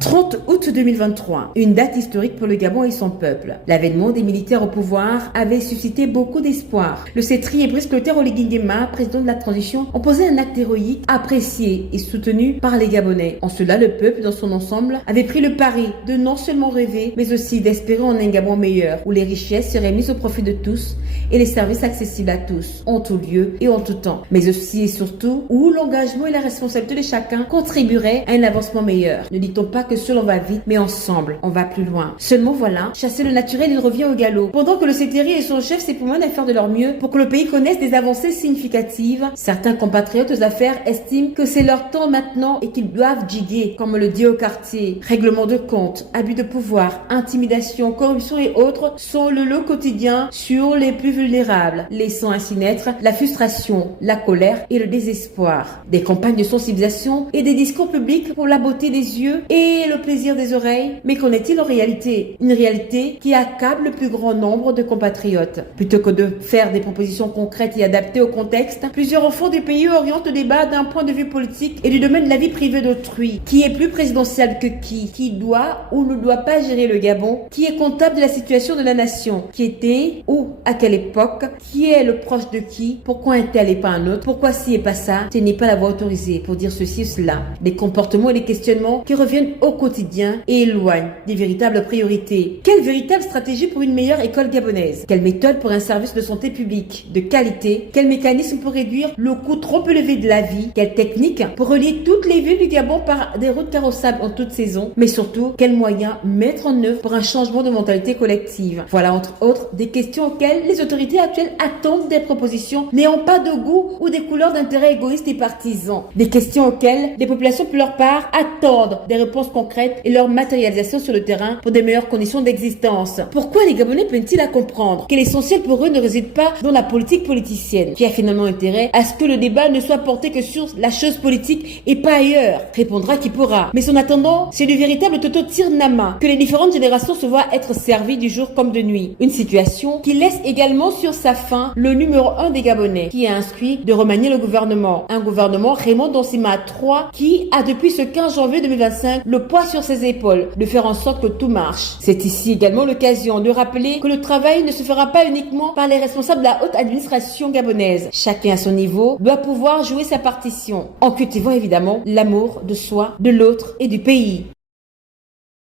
30 août 2023, une date historique pour le Gabon et son peuple. L'avènement des militaires au pouvoir avait suscité beaucoup d'espoir. Le Cetri et Brice Clotaire Oligui Nguema, président de la transition, ont posé un acte héroïque apprécié et soutenu par les Gabonais. En cela, le peuple dans son ensemble avait pris le pari de non seulement rêver, mais aussi d'espérer en un Gabon meilleur, où les richesses seraient mises au profit de tous et les services accessibles à tous, en tout lieu et en tout temps. Mais aussi et surtout, où l'engagement et la responsabilité de chacun contribueraient à un avancement meilleur. Ne dit-on pas que seul on va vite, mais ensemble on va plus loin. Seulement voilà, chasser le naturel, il revient au galop. Pendant que le CTRI et son chef s'époumonent à faire de leur mieux pour que le pays connaisse des avancées significatives, certains compatriotes aux affaires estiment que c'est leur temps maintenant et qu'ils doivent diguer, comme on le dit au quartier. Règlement de compte, abus de pouvoir, intimidation, corruption et autres sont le lot quotidien sur les plus vulnérables, laissant ainsi naître la frustration, la colère et le désespoir. Des campagnes de sensibilisation et des discours publics pour la beauté des yeux et le plaisir des oreilles, mais qu'en est-il en réalité? Une réalité qui accable le plus grand nombre de compatriotes. Plutôt que de faire des propositions concrètes et adaptées au contexte, plusieurs enfants du pays orientent le débat d'un point de vue politique et du domaine de la vie privée d'autrui. Qui est plus présidentiel que qui? Qui doit ou ne doit pas gérer le Gabon? Qui est comptable de la situation de la nation? Qui était ou à quelle époque? Qui est le proche de qui? Pourquoi un tel et pas un autre? Pourquoi ci et pas ça? Ce n'est pas la voie autorisée pour dire ceci ou cela. Des comportements et des questionnements qui reviennent au quotidien et éloignent des véritables priorités. Quelle véritable stratégie pour une meilleure école gabonaise? Quelle méthode pour un service de santé publique de qualité? Quel mécanisme pour réduire le coût trop élevé de la vie? Quelle technique pour relier toutes les villes du Gabon par des routes carrossables en toute saison? Mais surtout, quels moyens mettre en œuvre pour un changement de mentalité collective? Voilà entre autres des questions auxquelles les autorités actuelles attendent des propositions n'ayant pas de goût ou des couleurs d'intérêt égoïstes et partisans. Des questions auxquelles les populations pour leur part attendent des réponses concrètes et leur matérialisation sur le terrain pour des meilleures conditions d'existence. Pourquoi les Gabonais peinent-ils à comprendre que l'essentiel pour eux ne réside pas dans la politique politicienne, qui a finalement intérêt à ce que le débat ne soit porté que sur la chose politique et pas ailleurs? Répondra qui pourra. Mais en attendant, c'est du véritable Toto Tirnama que les différentes générations se voient être servies du jour comme de nuit. Une situation qui laisse également sur sa fin le numéro 1 des Gabonais, qui a instruit de remanier le gouvernement. Un gouvernement Raymond Donsima III qui a depuis ce 15 janvier 2025 le poids sur ses épaules de faire en sorte que tout marche. C'est ici également l'occasion de rappeler que le travail ne se fera pas uniquement par les responsables de la haute administration gabonaise. Chacun à son niveau doit pouvoir jouer sa partition, en cultivant évidemment l'amour de soi, de l'autre et du pays.